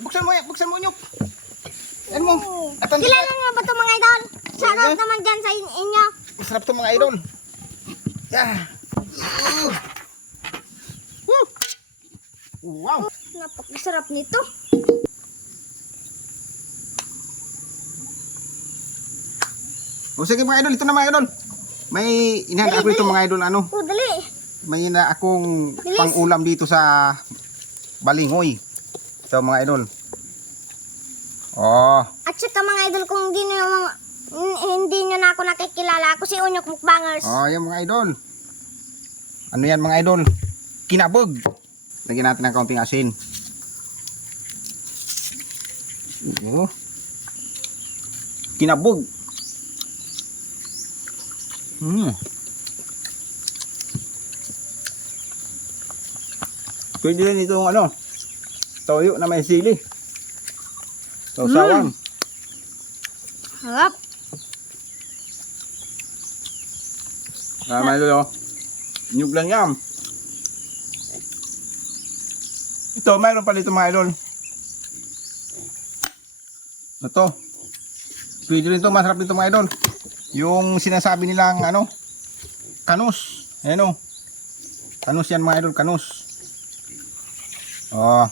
Buksan mo Nyok. Yan mo. Kilala niyo ba ito mga idol? Shoutout naman dyan sa inyo. Masarap to mga idol. Yeah. Wow. Napakasarap nito. O sige mga idol, ito na mga idol. May inihanda ako dito mga idol ano. Oh, dali. May na akong Bilis. pang-ulam dito sa Balingoy. Ito mga idol. Oh, At saka mga idol, kung hindi nyo na ako nakikilala, ako si Unyok Mukbangers. oh, yan mga idol. Ano yan mga idol? Kinabog. Lagyan natin ng kaunting asin. Oh. Kinabog. Pwede rin itong ano, toyo na may sili. Sausawan. Harap. Mga idol, oh. Nyug lang yan. Ito, mayroon pa dito mga idol. Ito. Pwede rin ito, masarap dito mga idol. Yung sinasabi nilang ano, kanus. Ayan o. Kanus yan mga idol, kanus. Oh.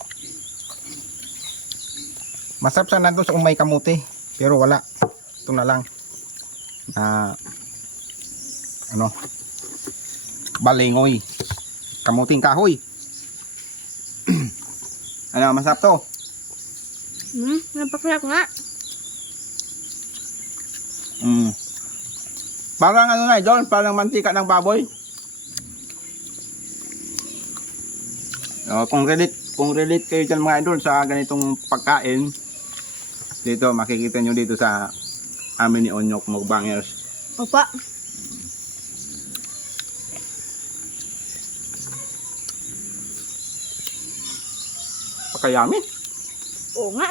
Masarap sana doon sa umay kamote. Pero wala. Ito na lang. Ano? Balingoy. Kamuting kahoy. Ano, masarap to? Napakasarap nga. Parang ano na idol, parang mantika ng baboy. Kung relate kayo dyan mga idol sa ganitong pagkain, dito makikita nyo dito sa amin ni Unyok Mukbangers. Opa. Pakayami. Oo nga.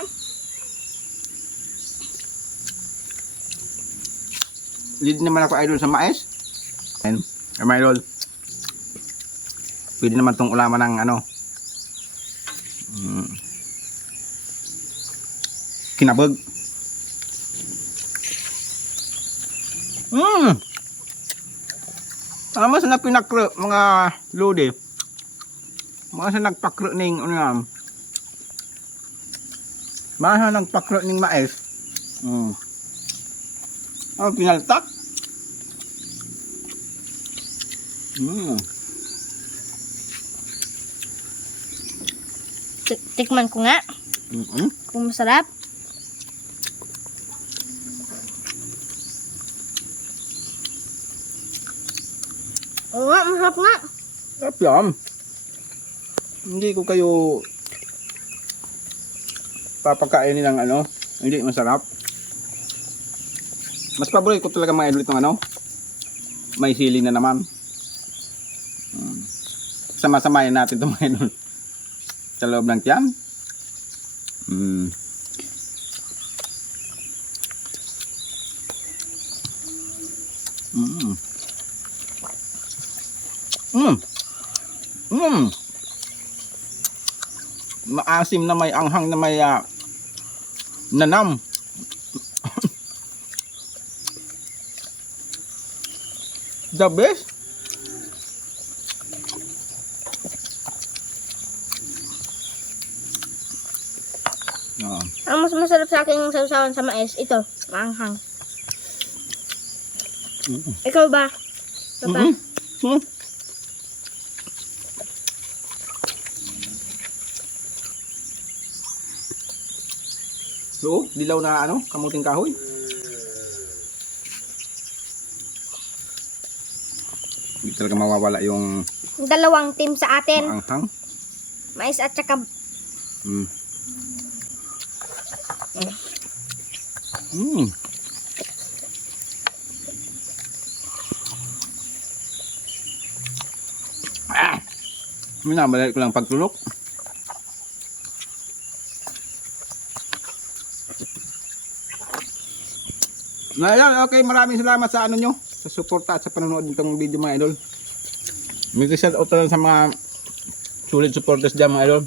Lead naman ako idol sa mais. And mga idol, pwede naman itong ulaman ng ano, kinabog. Tama sa napinakro mga lodi. Mga sa nagpakro ning ano yan. Mga sa nagpakro ning mais. Pinaltak. Tikman ko nga. Kung masarap. Oo nga, masarap nga. Sarap yan. Hindi ko kayo papakainin ng ano, hindi masarap. Mas paborito ko talaga mga idol itong ano, may sili na naman. Sama-samayin natin itong mga idol sa loob ng tiyan. Maasim na may anghang na may nanam. The best. Ang mas masarap sa aking sausawan sa mais, ito, maanghang. Ikaw ba? Papa? So, dilaw na ano, kamuting kahoy. Hindi talaga mawawala yung Dalawang team sa atin. maanghang. Mais at saka Minabalik ko lang pagtulog. Ngayon, okay, maraming salamat sa ano nyo, sa suporta at sa panonood nitong video mga idol. May shout out lang sa mga sulit supporters dyan mga idol.